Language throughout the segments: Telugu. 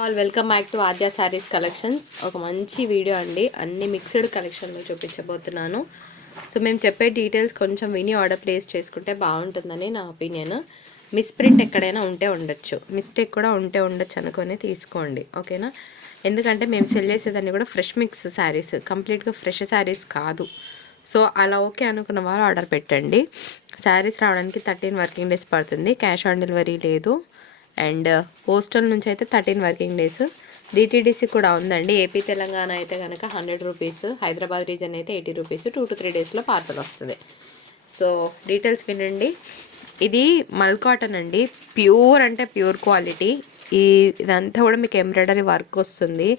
All welcome back to Aadya saris collections. ఒక మంచి వీడియో అండి. అన్ని మిక్స్డ్ కలెక్షన్లో చూపించబోతున్నాను. సో మేము చెప్పే డీటెయిల్స్ కొంచెం విని ఆర్డర్ ప్లేస్ చేసుకుంటే బాగుంటుందని నా ఒపీనియన్ మిస్ప్రింట్ ఎక్కడైనా ఉంటే ఉండొచ్చు. మిస్టేక్ కూడా ఉంటే ఉండొచ్చు అనుకొని తీసుకోండి. ఓకేనా ఎందుకంటే మేము సెల్ చేసేదాన్ని కూడా ఫ్రెష్ మిక్స్ శారీస్ కంప్లీట్గా ఫ్రెష్ శారీస్ కాదు. సో అలా ఓకే అనుకున్న వారు ఆర్డర్ పెట్టండి. శారీస్ రావడానికి థర్టీన్ వర్కింగ్ డేస్ పడుతుంది. క్యాష్ ఆన్ డెలివరీ లేదు. అండ్ uh, పోస్టల్ నుంచి అయితే థర్టీన్ వర్కింగ్ డేస్. డిటీడీసీ కూడా ఉందండి. ఏపీ తెలంగాణ అయితే కనుక హండ్రెడ్ రూపీస్ హైదరాబాద్ రీజన్ అయితే eighty rupees two to three డేస్లో పార్సల్ వస్తుంది. సో డీటెయిల్స్ వినండి. ఇది మల్ కాటన్ అండి. ప్యూర్ అంటే ప్యూర్ క్వాలిటీ. ఈ ఇదంతా కూడా మీకు ఎంబ్రాయిడరీ వర్క్ వస్తుంది.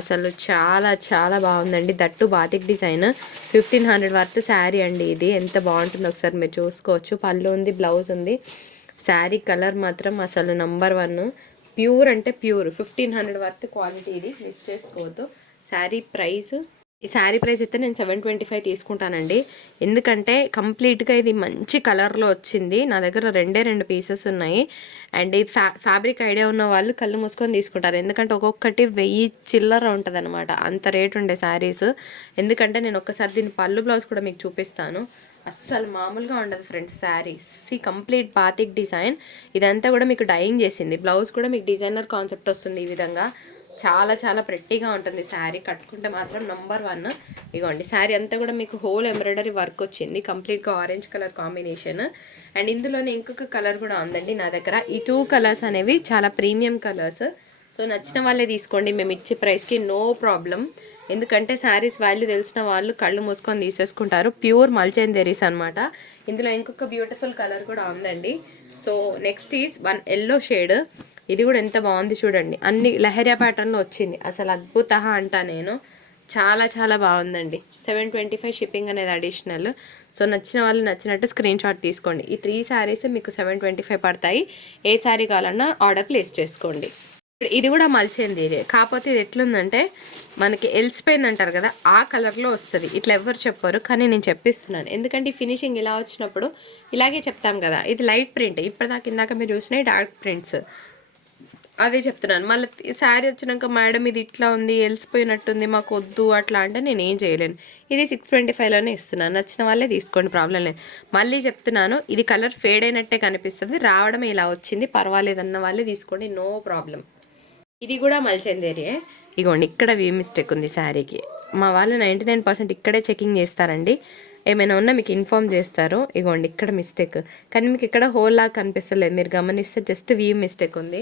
అసలు చాలా చాలా బాగుందండి. That batik design. Fifteen hundred worth sari అండి ఇది. ఎంత బాగుంటుందో ఒకసారి మీరు చూసుకోవచ్చు. పళ్ళు ఉంది బ్లౌజ్ ఉంది. శారీ కలర్ మాత్రం అసలు నంబర్ వన్. ప్యూర్ అంటే pure. Fifteen hundred worth quality ఇది. మిస్ చేసుకోవద్దు. శారీ ప్రైస్ ఈ శారీ ప్రైస్ అయితే నేను సెవెన్ ట్వంటీ ఫైవ్ తీసుకుంటానండి. ఎందుకంటే కంప్లీట్గా ఇది మంచి కలర్లో వచ్చింది. నా దగ్గర రెండే రెండు పీసెస్ ఉన్నాయి. అండ్ ఇది ఫ్యా ఫ్యాబ్రిక్ ఐడియా ఉన్న వాళ్ళు కళ్ళు మూసుకొని తీసుకుంటారు. ఎందుకంటే ఒక్కొక్కటి వెయ్యి చిల్లర ఉంటుంది అనమాట అంత రేట్ ఉండే శారీస్. ఎందుకంటే నేను ఒక్కసారి దీని పళ్ళు బ్లౌజ్ కూడా మీకు చూపిస్తాను. అస్సలు మామూలుగా ఉండదు friends sari. See complete batik design. ఇదంతా కూడా మీకు డైయింగ్ చేసింది. బ్లౌజ్ కూడా మీకు డిజైనర్ కాన్సెప్ట్ వస్తుంది ఈ విధంగా. చాలా చాలా ప్రెట్టీగా ఉంటుంది. శారీ కట్టుకుంటే మాత్రం నంబర్ వన్ ఇగోండి శారీ అంతా కూడా మీకు హోల్ ఎంబ్రాయిడరీ వర్క్ వచ్చింది. కంప్లీట్గా ఆరెంజ్ కలర్ కాంబినేషన్ అండ్ ఇందులోనే ఇంకొక కలర్ కూడా ఉందండి నా దగ్గర. ఈ టూ కలర్స్ అనేవి చాలా ప్రీమియం కలర్స్ సో నచ్చిన వాళ్ళే తీసుకోండి. మేము ఇచ్చే ప్రైస్కి నో ప్రాబ్లం ఎందుకంటే శారీస్ వాల్యూ తెలిసిన వాళ్ళు కళ్ళు మూసుకొని తీసేసుకుంటారు. ప్యూర్ మల్చెందేరీస్ అనమాట ఇందులో ఇంకొక బ్యూటిఫుల్ కలర్ కూడా ఉందండి. So next is one yellow shade ఇది కూడా ఎంత బాగుంది చూడండి. అన్ని లహరియా ప్యాటర్న్లో వచ్చింది. అసలు అద్భుత అంటా నేను. చాలా చాలా బాగుందండి. సెవెన్ ట్వంటీ ఫైవ్ షిప్పింగ్ అనేది అడిషనల్ సో నచ్చిన వాళ్ళు నచ్చినట్టు స్క్రీన్ షాట్ తీసుకోండి. ఈ త్రీ శారీస్ మీకు సెవెన్ ట్వంటీ ఫైవ్ పడతాయి. ఏ శారీ కావాలన్నా ఆర్డర్ ప్లేస్ చేసుకోండి. ఇది కూడా మలిచింది ఇది. కాకపోతే ఇది ఎట్లుందంటే మనకి ఎల్సిపోయింది అంటారు కదా ఆ కలర్లో వస్తుంది. ఇట్లా ఎవరు చెప్పరు కానీ నేను చెప్పిస్తున్నాను. ఎందుకంటే ఈ ఫినిషింగ్ ఇలా వచ్చినప్పుడు ఇలాగే చెప్తాం కదా ఇది లైట్ ప్రింట్ ఇప్పటిదాకా ఇందాక మీరు చూసినాయి డార్క్ ప్రింట్స్ అదే చెప్తున్నాను. మళ్ళీ శారీ వచ్చినాక మేడం ఇది ఇట్లా ఉంది ఎలిసిపోయినట్టుంది మాకు వద్దు అట్లా అంటే నేను ఏం చేయలేను. ఇది సిక్స్ ట్వంటీ ఫైవ్లోనే ఇస్తున్నాను. నచ్చిన వాళ్ళే తీసుకోండి ప్రాబ్లం లేదు. మళ్ళీ చెప్తున్నాను ఇది కలర్ ఫేడ్ అయినట్టే కనిపిస్తుంది. రావడం ఇలా వచ్చింది పర్వాలేదన్న వాళ్ళే తీసుకోండి నో ప్రాబ్లం. ఇది కూడా మల్చందేరియే. ఇగోండి ఇక్కడ వీ మిస్టేక్ ఉంది శారీకి. మా వాళ్ళు నైంటీ నైన్ పర్సెంట్ ఇక్కడే చెకింగ్ చేస్తారండి. ఏమైనా ఉన్నా మీకు ఇన్ఫామ్ చేస్తారు. ఇగోండి ఇక్కడ మిస్టేక్ కానీ మీకు ఇక్కడ హోల్ లాగా కనిపిస్తలేదు. మీరు గమనిస్తే జస్ట్ వీ మిస్టేక్ ఉంది.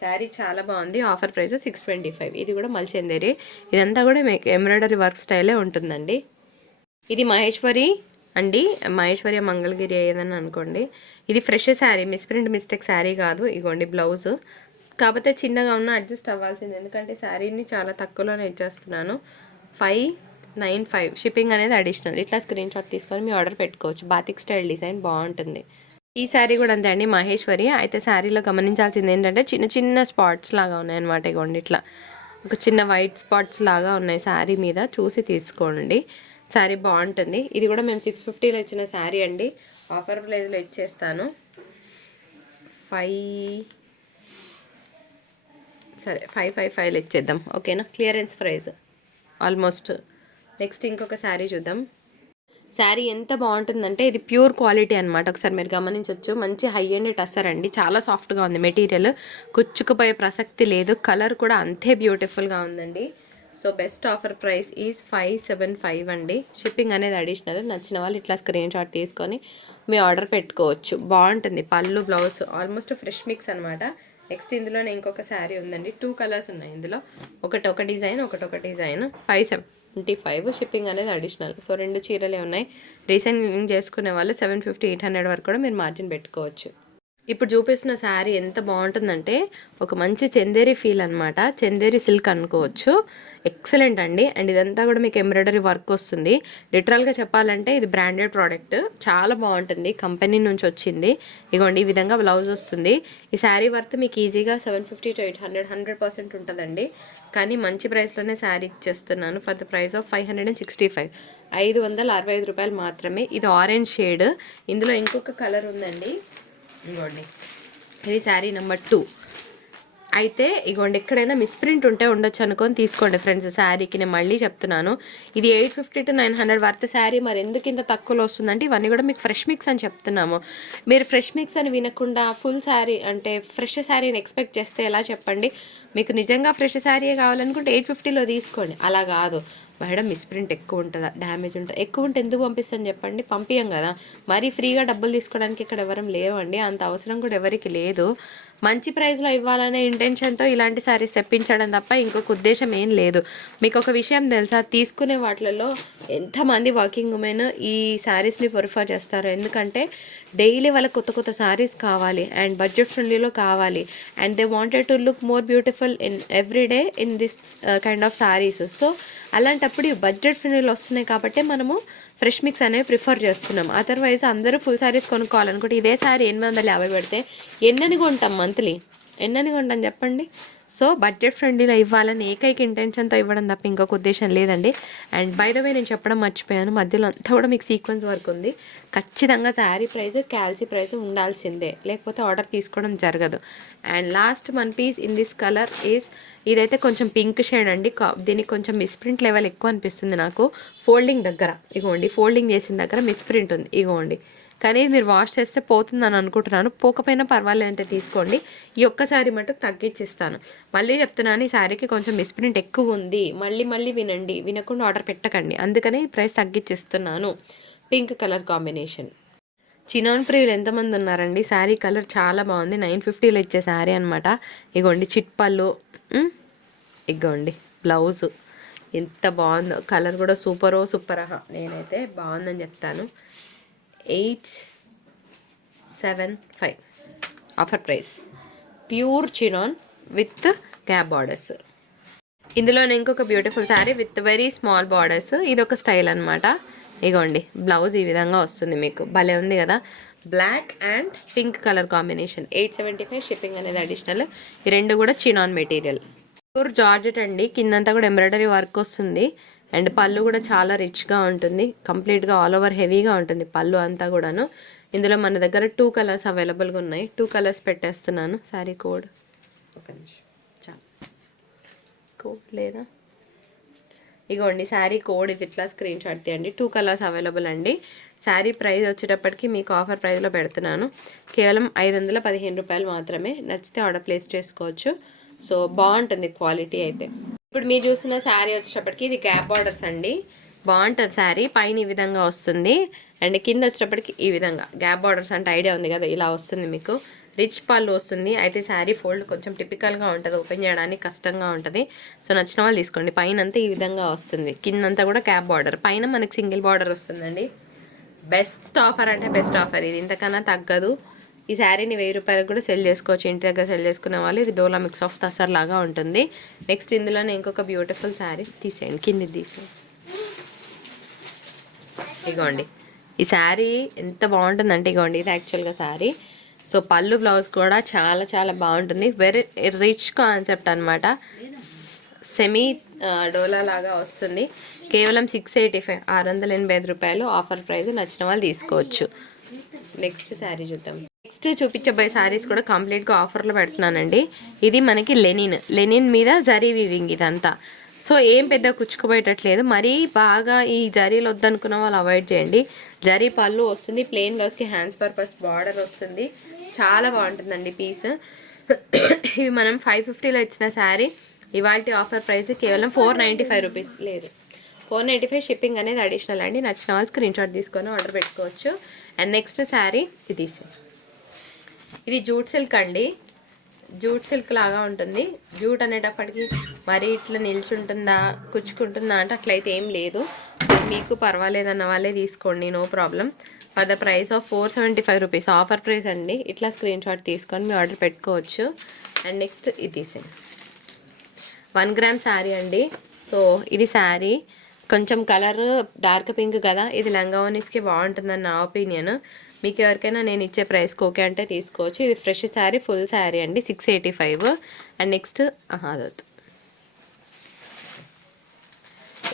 శారీ చాలా బాగుంది. Offer price six twenty five ఇది కూడా మల్చెందేరి. ఇదంతా కూడా మీకు ఎంబ్రాయిడరీ వర్క్ స్టైలే ఉంటుందండి. ఇది మహేశ్వరి అండి. మహేశ్వరి మంగళగిరి ఏదని అనుకోండి. ఇది fresh sari. Misprint mistake sari కాదు. ఇగోండి బ్లౌజ్. కాకపోతే చిన్నగా ఉన్న అడ్జస్ట్ అవ్వాల్సింది. ఎందుకంటే శారీని చాలా తక్కువలోనే ఇచ్చేస్తున్నాను. ఫైవ్ నైన్ ఫైవ్ షిప్పింగ్ అనేది అడిషనల్ ఇట్లా స్క్రీన్ షాట్ తీసుకొని మీ ఆర్డర్ పెట్టుకోవచ్చు. బాతిక్ స్టైల్ డిజైన్ బాగుంటుంది. ఈ శారీ కూడా అంతే అండి మహేశ్వరి. అయితే శారీలో గమనించాల్సింది ఏంటంటే చిన్న చిన్న స్పాట్స్ లాగా ఉన్నాయన్నమాట ఇగోండి ఇట్లా. ఒక చిన్న వైట్ స్పాట్స్ లాగా ఉన్నాయి శారీ మీద. చూసి తీసుకోండి. శారీ బాగుంటుంది. ఇది కూడా మేము సిక్స్ ఫిఫ్టీలో ఇచ్చిన శారీ అండి. ఆఫర్ ప్రైజ్లో ఇచ్చేస్తాను. ఫైవ్ సరే ఫైవ్ ఫైవ్ ఫైవ్ ఇచ్చేద్దాం. ఓకేనా? Clearance praise. ఆల్మోస్ట్. నెక్స్ట్ ఇంకొక శారీ చూద్దాం. శారీ ఎంత బాగుంటుందంటే ఇది ప్యూర్ క్వాలిటీ అనమాట ఒకసారి మీరు గమనించవచ్చు మంచి హై అండ్ టస్సర్ అండి. చాలా సాఫ్ట్గా ఉంది మెటీరియల్. కుచ్చుకుపోయే ప్రసక్తి లేదు. కలర్ కూడా అంతే బ్యూటిఫుల్గా ఉందండి. So best offer price is five seven five అండి. షిప్పింగ్ అనేది అడిషనల్ నచ్చిన వాళ్ళు ఇట్లా స్క్రీన్ షాట్ తీసుకొని మీ ఆర్డర్ పెట్టుకోవచ్చు. బాగుంటుంది. పళ్ళు బ్లౌజ్ ఆల్మోస్ట్ ఫ్రెష్ మిక్స్ అనమాట నెక్స్ట్ ఇందులోనే ఇంకొక శారీ ఉందండి. టూ కలర్స్ ఉన్నాయి ఇందులో. ఒకటి ఒక డిజైన్ ఒకటి ఒక design five seven twenty five shipping అనేది అడిషనల్. సో రెండు చీరలే ఉన్నాయి. రీసెంట్ చేసుకునే వాళ్ళు సెవెన్ ఫిఫ్టీ ఎయిట్ హండ్రెడ్ వరకు కూడా మీరు మార్జిన్ పెట్టుకోవచ్చు. ఇప్పుడు చూపిస్తున్న శారీ ఎంత బాగుంటుందంటే ఒక మంచి చందేరి ఫీల్ అనమాట చందేరి సిల్క్ అనుకోవచ్చు. ఎక్సలెంట్ అండి. అండ్ ఇదంతా కూడా మీకు ఎంబ్రాయిడరీ వర్క్ వస్తుంది. లిటరల్గా చెప్పాలంటే ఇది బ్రాండెడ్ ప్రోడక్ట్ చాలా బాగుంటుంది. కంపెనీ నుంచి వచ్చింది. ఇగోండి ఈ విధంగా బ్లౌజ్ వస్తుంది. ఈ శారీ వర్త్ మీకు ఈజీగా seven fifty to eight hundred hundred percent ఉంటుందండి. కానీ మంచి ప్రైస్లోనే శారీ ఇచ్చేస్తున్నాను. For the price of five hundred and sixty five ఐదు వందల అరవై ఐదు రూపాయలు మాత్రమే. ఇది ఆరెంజ్ షేడ్ ఇందులో ఇంకొక కలర్ ఉందండి. ఇదిగోండి ఇది శారీ నెంబర్ టూ. అయితే ఇగోండి ఎక్కడైనా మిస్ప్రింట్ ఉంటే ఉండొచ్చు అనుకొని తీసుకోండి ఫ్రెండ్స్ శారీకి నేను మళ్ళీ చెప్తున్నాను. ఇది eight fifty to nine hundred worth sari. మరి ఎందుకు ఇంత తక్కువలో వస్తుందంటే ఇవన్నీ కూడా మీకు ఫ్రెష్ మిక్స్ అని చెప్తున్నాము. మీరు ఫ్రెష్ మిక్స్ అని వినకుండా ఫుల్ శారీ అంటే ఫ్రెష్ శారీని ఎక్స్పెక్ట్ చేస్తే ఎలా చెప్పండి? మీకు నిజంగా ఫ్రెష్ శారీ కావాలనుకుంటే ఎయిట్ ఫిఫ్టీలో తీసుకోండి. అలా కాదు. మేడం మిస్ప్రింట్ ఎక్కువ ఉంటుందా? డ్యామేజ్ ఉంటుంది? ఎక్కువ ఉంటే ఎందుకు పంపిస్తాను చెప్పండి? పంపించం కదా. మరీ ఫ్రీగా డబ్బులు తీసుకోవడానికి ఇక్కడ ఎవరం లేవండి. అంత అవసరం కూడా ఎవరికి లేదు. మంచి ప్రైస్లో ఇవ్వాలనే ఇంటెన్షన్తో ఇలాంటి శారీస్ తెప్పించడం తప్ప ఇంకొక ఉద్దేశం ఏం లేదు. మీకు ఒక విషయం తెలుసా? తీసుకునే వాటిలలో ఎంతమంది వర్కింగ్ ఉమెన్ ఈ శారీస్ని ప్రిఫర్ చేస్తారు? ఎందుకంటే డైలీ వాళ్ళకి కొత్త కొత్త శారీస్ కావాలి అండ్ బడ్జెట్ ఫ్రెండ్లీలో కావాలి. And they wanted to look more beautiful in every day in this kind of saris so అలాంటప్పుడు ఈ బడ్జెట్ ఫ్రెండ్లీలో వస్తున్నాయి కాబట్టి మనము ఫ్రెష్ మిక్స్ అనేవి ప్రిఫర్ చేస్తున్నాం. అదర్వైజ్ అందరూ ఫుల్ శారీస్ కొనుక్కోవాలనుకుంటే ఇదే శారీ ఎనిమిది వందల యాభై పెడితే ఎన్నని కొంటాం మంత్లీ? ఎన్నని కొంటాను చెప్పండి? సో బడ్జెట్ ఫ్రెండ్లీలో ఇవ్వాలని ఏకైక ఇంటెన్షన్తో ఇవ్వడం తప్ప ఇంకొక ఉద్దేశం లేదండి. అండ్ బై ద వే నేను చెప్పడం మర్చిపోయాను. మధ్యలో అంతా కూడా మీకు సీక్వెన్స్ వర్క్ ఉంది. ఖచ్చితంగా శారీ ప్రైస్ క్యాల్సీ ప్రైస్ ఉండాల్సిందే. లేకపోతే ఆర్డర్ తీసుకోవడం జరగదు. And last one piece in this colour is ఇదైతే కొంచెం పింక్ షేడ్ అండి. దీనికి కొంచెం మిస్ప్రింట్ లెవెల్ ఎక్కువ అనిపిస్తుంది నాకు. ఫోల్డింగ్ దగ్గర ఇగోండి. ఫోల్డింగ్ చేసిన దగ్గర మిస్ప్రింట్ ఉంది. ఇగోండి. కానీ మీరు వాష్ చేస్తే పోతుందని అనుకుంటున్నాను. పోకపోయినా పర్వాలేదంటే తీసుకోండి. ఈ ఒక్కసారి మటుకు తగ్గించిస్తాను. మళ్ళీ చెప్తున్నాను ఈ శారీకి కొంచెం మిస్ప్రింట్ ఎక్కువ ఉంది. మళ్ళీ మళ్ళీ వినండి. వినకుండా ఆర్డర్ పెట్టకండి. అందుకనే ఈ price తగ్గించిస్తున్నాను. Pink colour combination. Chinon ప్రియులు ఎంతమంది ఉన్నారండి? శారీ కలర్ చాలా బాగుంది. నైన్ ఫిఫ్టీలో ఇచ్చే శారీ అనమాట ఇగోండి చిట్పళ్ళు ఇగోండి బ్లౌజు. ఎంత బాగుందో. కలర్ కూడా సూపరో సూపర్ నేనైతే బాగుందని చెప్తాను. Eight seven five. Offer price pure chinon with cab borders ఇందులోనే ఇంకొక beautiful sari with very small borders ఇది ఒక స్టైల్ అనమాట ఇగోండి బ్లౌజ్ ఈ విధంగా వస్తుంది మీకు. భలే ఉంది కదా? Black and pink colour combination eight seventy five shipping అనేది అడిషనల్ ఈ రెండు కూడా చినాన్ మెటీరియల్ ప్యూర్ జార్జెట్ అండి. కిందంతా కూడా ఎంబ్రాయిడరీ వర్క్ వస్తుంది. అండ్ పళ్ళు కూడా చాలా రిచ్గా ఉంటుంది. కంప్లీట్గా ఆల్ ఓవర్ హెవీగా ఉంటుంది పళ్ళు అంతా కూడాను. ఇందులో మన దగ్గర టూ కలర్స్ అవైలబుల్గా ఉన్నాయి. టూ కలర్స్ పెట్టేస్తున్నాను. శారీ కోడ్ ఒక నిమిషం. చాలు. కోడ్ లేదా? ఇగోండి శారీ కోడ్ ఇది ఇట్లా స్క్రీన్ షాట్ తీయండి. టూ కలర్స్ అవైలబుల్ అండి. శారీ ప్రైస్ వచ్చేటప్పటికి మీకు ఆఫర్ ప్రైస్లో పెడుతున్నాను. కేవలం ఐదు వందల పదిహేను రూపాయలు మాత్రమే నచ్చితే ఆర్డర్ ప్లేస్ చేసుకోవచ్చు. సో బాగుంటుంది క్వాలిటీ అయితే. ఇప్పుడు మీరు చూసిన శారీ వచ్చేటప్పటికి ఇది గ్యాప్ బార్డర్స్ అండి. బాగుంటుంది శారీ. పైన ఈ విధంగా వస్తుంది. అండ్ కింద వచ్చేటప్పటికి ఈ విధంగా. గ్యాప్ బార్డర్స్ అంటే ఐడియా ఉంది కదా ఇలా వస్తుంది మీకు. రిచ్ పళ్ళు వస్తుంది. అయితే శారీ ఫోల్డ్ కొంచెం టిపికల్గా ఉంటుంది. ఓపెన్ చేయడానికి కష్టంగా ఉంటుంది. సో నచ్చిన వాళ్ళు తీసుకోండి. పైన అంతా ఈ విధంగా వస్తుంది. కిందంతా కూడా క్యాప్ బార్డర్ పైన మనకి సింగిల్ బార్డర్ వస్తుందండి. బెస్ట్ ఆఫర్ అంటే బెస్ట్ ఆఫర్ ఇది ఇంతకన్నా తగ్గదు. ఈ శారీని వెయ్యి రూపాయలకు కూడా సెల్ చేసుకోవచ్చు. ఇంటి దగ్గర సెల్ చేసుకునే వాళ్ళు ఇది డోలా మిక్స్ ఆఫ్ తసర్ లాగా ఉంటుంది. నెక్స్ట్ ఇందులోనే ఇంకొక బ్యూటిఫుల్ శారీ తీసేయండి. కింది తీసేయండి. ఇగోండి. ఈ శారీ ఎంత బాగుంటుందంటే ఇగోండి ఇది యాక్చువల్గా శారీ. సో పళ్ళు బ్లౌజ్ కూడా చాలా చాలా బాగుంటుంది. వెరీ రిచ్ కాన్సెప్ట్ అనమాట సెమీ డోలా లాగా వస్తుంది. కేవలం సిక్స్ ఎయిటీ ఫైవ్ ఆరు వందల ఎనభై ఐదు రూపాయలు ఆఫర్ ప్రైస్ నచ్చిన వాళ్ళు తీసుకోవచ్చు. నెక్స్ట్ శారీ చూద్దాం. నెక్స్ట్ చూపించబోయే శారీస్ కూడా కంప్లీట్గా ఆఫర్లో పెడుతున్నానండి. ఇది మనకి లెనిన్. లెనిన్ మీద జరీ వీవింగ్ ఇదంతా. సో ఏం పెద్ద కుచ్చుకుపోయేటట్లేదు. మరీ బాగా ఈ జరీలు వద్దనుకున్న వాళ్ళు అవాయిడ్ చేయండి. జరీ పళ్ళు వస్తుంది ప్లెయిన్ బ్లౌజ్కి హ్యాండ్స్ పర్పస్ బార్డర్ వస్తుంది. చాలా బాగుంటుందండి పీస్ ఇవి మనం ఫైవ్ ఫిఫ్టీలో ఇచ్చిన శారీ ఇవాళ ఆఫర్ ప్రైస్ కేవలం ఫోర్ నైంటీ ఫైవ్ రూపీస్ లేదు. ఫోర్ నైంటీ ఫైవ్ షిప్పింగ్ అనేది అడిషనల్ అండి. నచ్చిన వాళ్ళు స్క్రీన్ షాట్ తీసుకొని ఆర్డర్ పెట్టుకోవచ్చు. అండ్ నెక్స్ట్ శారీ ఇది. ఇది జూట్ సిల్క్ అండి. జూట్ సిల్క్ లాగా ఉంటుంది. జూట్ అనేటప్పటికి మరీ ఇట్లా నిల్చుంటుందా కుచ్చుకుంటుందా అంటే అట్లయితే ఏం లేదు. మీకు పర్వాలేదన్న వాళ్ళే తీసుకోండి no problem. For the price of four seventy five rupees offer price అండి. ఇట్లా స్క్రీన్ షాట్ తీసుకొని మీ ఆర్డర్ పెట్టుకోవచ్చు. అండ్ నెక్స్ట్ ఇది తీసేయండి వన్ గ్రామ్ శారీ అండి. సో ఇది శారీ కొంచెం కలర్ డార్క్ పింక్ కదా. ఇది లంగావనీస్కి బాగుంటుందని నా ఒపీనియన్ మీకు ఎవరికైనా నేను ఇచ్చే ప్రైస్కి ఓకే అంటే తీసుకోవచ్చు. ఇది ఫ్రెష్ శారీ ఫుల్ శారీ అండి. Six eighty five. And next అదొద్దు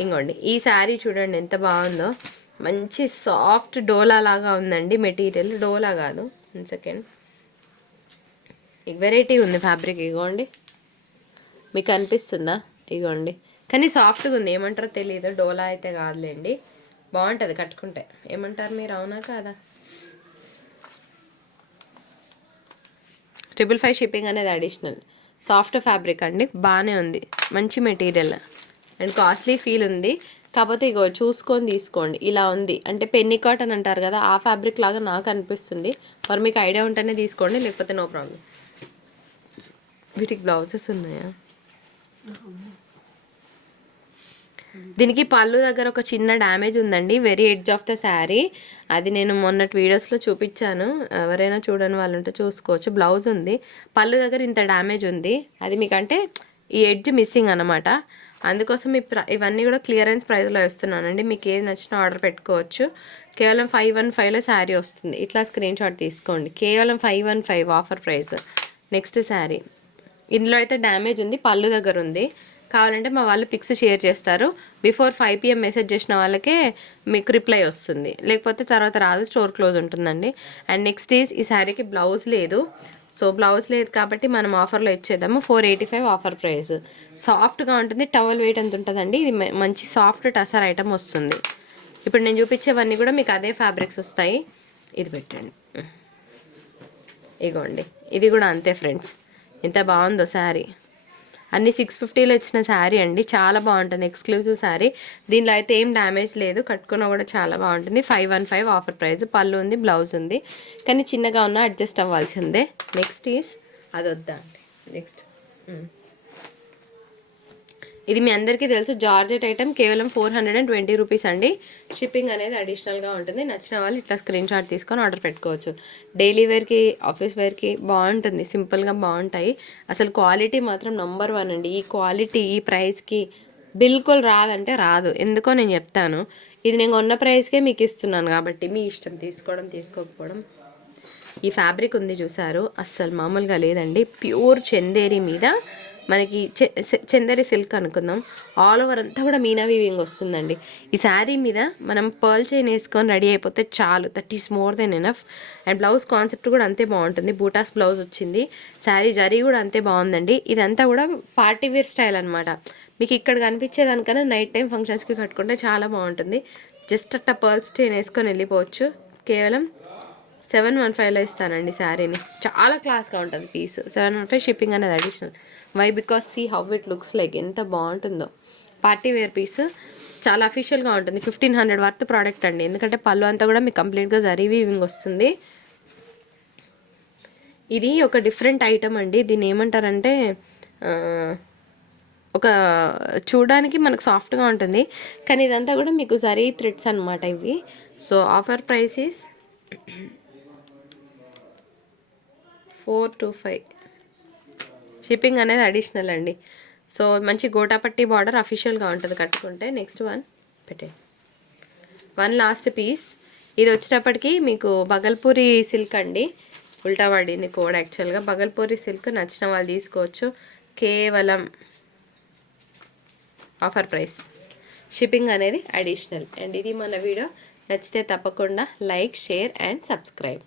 ఇంకోండి. ఈ శారీ చూడండి ఎంత బాగుందో. మంచి సాఫ్ట్ డోలా లాగా ఉందండి మెటీరియల్. డోలా కాదు. One second. వెరైటీ ఉంది ఫ్యాబ్రిక్. ఇగోండి. మీకు అనిపిస్తుందా? ఇగోండి. కానీ సాఫ్ట్గా ఉంది. ఏమంటారో తెలియదు డోలా అయితే కాదులేండి. బాగుంటుంది కట్టుకుంటే. ఏమంటారు మీరు? అవునా కాదా? ట్రిపుల్ ఫైవ్ షిప్పింగ్ అనేది అడిషనల్. సాఫ్ట్ ఫ్యాబ్రిక్ అండి బాగానే ఉంది. మంచి మెటీరియల్. అండ్ కాస్ట్లీ ఫీల్ ఉంది. కాకపోతే ఇగో చూసుకొని తీసుకోండి. ఇలా ఉంది. అంటే పెన్ని కాటన్ అంటారు కదా ఆ ఫ్యాబ్రిక్ లాగా నాకు అనిపిస్తుంది. మరి మీకు ఐడియా ఉంటేనే తీసుకోండి లేకపోతే నో ప్రాబ్లం. వీటికి బ్లౌజెస్ ఉన్నాయా. దీనికి పళ్ళు దగ్గర ఒక చిన్న డ్యామేజ్ ఉందండి very edge of the sari అది నేను మొన్నటి వీడియోస్లో చూపించాను. ఎవరైనా చూడని వాళ్ళు ఉంటే చూసుకోవచ్చు. బ్లౌజ్ ఉంది. పళ్ళు దగ్గర ఇంత డ్యామేజ్ ఉంది. అది మీకంటే ఈ ఎడ్జ్ మిస్సింగ్ అనమాట అందుకోసం ఈ ప్ర ఇవన్నీ కూడా క్లియరెన్స్ ప్రైస్లో వేస్తున్నానండి. మీకు ఏది నచ్చినా ఆర్డర్ పెట్టుకోవచ్చు. కేవలం ఫైవ్ వన్ ఫైవ్లో శారీ వస్తుంది. ఇట్లా స్క్రీన్ షాట్ తీసుకోండి. కేవలం five one five offer price next sari ఇందులో అయితే డ్యామేజ్ ఉంది. పళ్ళు దగ్గర ఉంది. కావాలంటే మా వాళ్ళు పిక్స్ షేర్ చేస్తారు. బిఫోర్ ఫైవ్ పిఎం మెసేజ్ చేసిన వాళ్ళకే మీకు రిప్లై వస్తుంది. లేకపోతే తర్వాత రాదు స్టోర్ క్లోజ్ ఉంటుందండి. అండ్ నెక్స్ట్ ఈజ్ ఈ శారీకి బ్లౌజ్ లేదు. సో బ్లౌజ్ లేదు కాబట్టి మనం ఆఫర్లో ఇచ్చేద్దాము. Four eighty five offer price. సాఫ్ట్గా ఉంటుంది. టవల్ వెయిట్ ఎంత ఉంటుందండి? ఇది మంచి సాఫ్ట్ టసర్ ఐటమ్ వస్తుంది. ఇప్పుడు నేను చూపించేవన్నీ కూడా మీకు అదే ఫ్యాబ్రిక్స్ వస్తాయి. ఇది పెట్టండి. ఇగోండి. ఇది కూడా అంతే ఫ్రెండ్స్. ఎంత బాగుందో శారీ. అన్ని సిక్స్ ఫిఫ్టీలో ఇచ్చిన శారీ అండి. చాలా బాగుంటుంది. ఎక్స్క్లూజివ్ శారీ. దీనిలో అయితే ఏం డ్యామేజ్ లేదు. కట్టుకున్నా కూడా చాలా బాగుంటుంది. Five one five offer price పళ్ళు ఉంది బ్లౌజ్ ఉంది. కానీ చిన్నగా ఉన్న అడ్జస్ట్ అవ్వాల్సిందే. నెక్స్ట్ ఈస్ అది వద్దా అండి నెక్స్ట్ ఇది మీ అందరికీ తెలుసు జార్జెట్ ఐటమ్ కేవలం four hundred and twenty rupees అండి. షిప్పింగ్ అనేది అడిషనల్గా ఉంటుంది. నచ్చిన వాళ్ళు ఇట్లా స్క్రీన్ షాట్ తీసుకొని ఆర్డర్ పెట్టుకోవచ్చు. డైలీ వేర్కి ఆఫీస్ వేర్కి బాగుంటుంది. సింపుల్గా బాగుంటాయి. అసలు క్వాలిటీ మాత్రం నంబర్ వన్ అండి. ఈ క్వాలిటీ ఈ ప్రైస్కి బిల్కుల్ రాదంటే రాదు. ఎందుకో నేను చెప్తాను. ఇది నేను కొన్న ప్రైస్కే మీకు ఇస్తున్నాను కాబట్టి మీ ఇష్టం. తీసుకోవడం తీసుకోకపోవడం. ఈ ఫ్యాబ్రిక్ ఉంది చూసారు అస్సలు మామూలుగా లేదండి. ప్యూర్ చందేరి మీద మనకి చె- సిల్క్ అనుకుందాం. ఆల్ ఓవర్ అంతా కూడా మీనా వీవింగ్ వస్తుందండి. ఈ శారీ మీద మనం పర్ల్ చైన్ వేసుకొని రెడీ అయిపోతే చాలు. That is more than enough and blouse concept కూడా అంతే బాగుంటుంది. బూటాస్ బ్లౌజ్ వచ్చింది. శారీ జరీ కూడా అంతే బాగుందండి. ఇదంతా కూడా పార్టీ వేర్ స్టైల్ అనమాట మీకు ఇక్కడ కనిపించేదానికన్నా నైట్ టైం ఫంక్షన్స్కి కట్టుకుంటే చాలా బాగుంటుంది. జస్ట్ అట్ట పర్ల్స్ చైన్ వేసుకొని వెళ్ళిపోవచ్చు. కేవలం సెవెన్ వన్ ఫైవ్లో ఇస్తానండి శారీని చాలా క్లాస్గా ఉంటుంది piece seven one five shipping అనేది additional why because see how it looks like ఎంత బాగుంటుందో. పార్టీ వేర్ పీస్ చాలా అఫీషియల్గా ఉంటుంది. ఫిఫ్టీన్ హండ్రెడ్ వర్త్ ప్రోడక్ట్ అండి. ఎందుకంటే పళ్ళు అంతా కూడా మీకు కంప్లీట్గా జరీ వీవింగ్ వస్తుంది. ఇది ఒక డిఫరెంట్ ఐటమ్ అండి. దీన్ని ఏమంటారంటే ఒక చూడడానికి మనకు సాఫ్ట్గా ఉంటుంది. కానీ ఇదంతా కూడా మీకు జరీ థ్రెడ్స్ అనమాట ఇవి. So offer price is four two five shipping అనేది అడిషనల్ అండి. సో మంచి గోటాపట్టి బార్డర్ అఫీషియల్గా ఉంటుంది కట్టుకుంటే నెక్స్ట్ వన్ పెట్టే వన్ లాస్ట్ పీస్ ఇది వచ్చేటప్పటికి మీకు బగల్పూరి సిల్క్ అండి. ఉల్టా పడింది కోడ్ యాక్చువల్గా బగల్పూరి సిల్క్ నచ్చిన వాళ్ళు తీసుకోవచ్చు. కేవలం ఆఫర్ ప్రైస్ షిప్పింగ్ అనేది అడిషనల్ అండ్ ఇది మన వీడియో నచ్చితే తప్పకుండా లైక్ షేర్ అండ్ సబ్స్క్రైబ్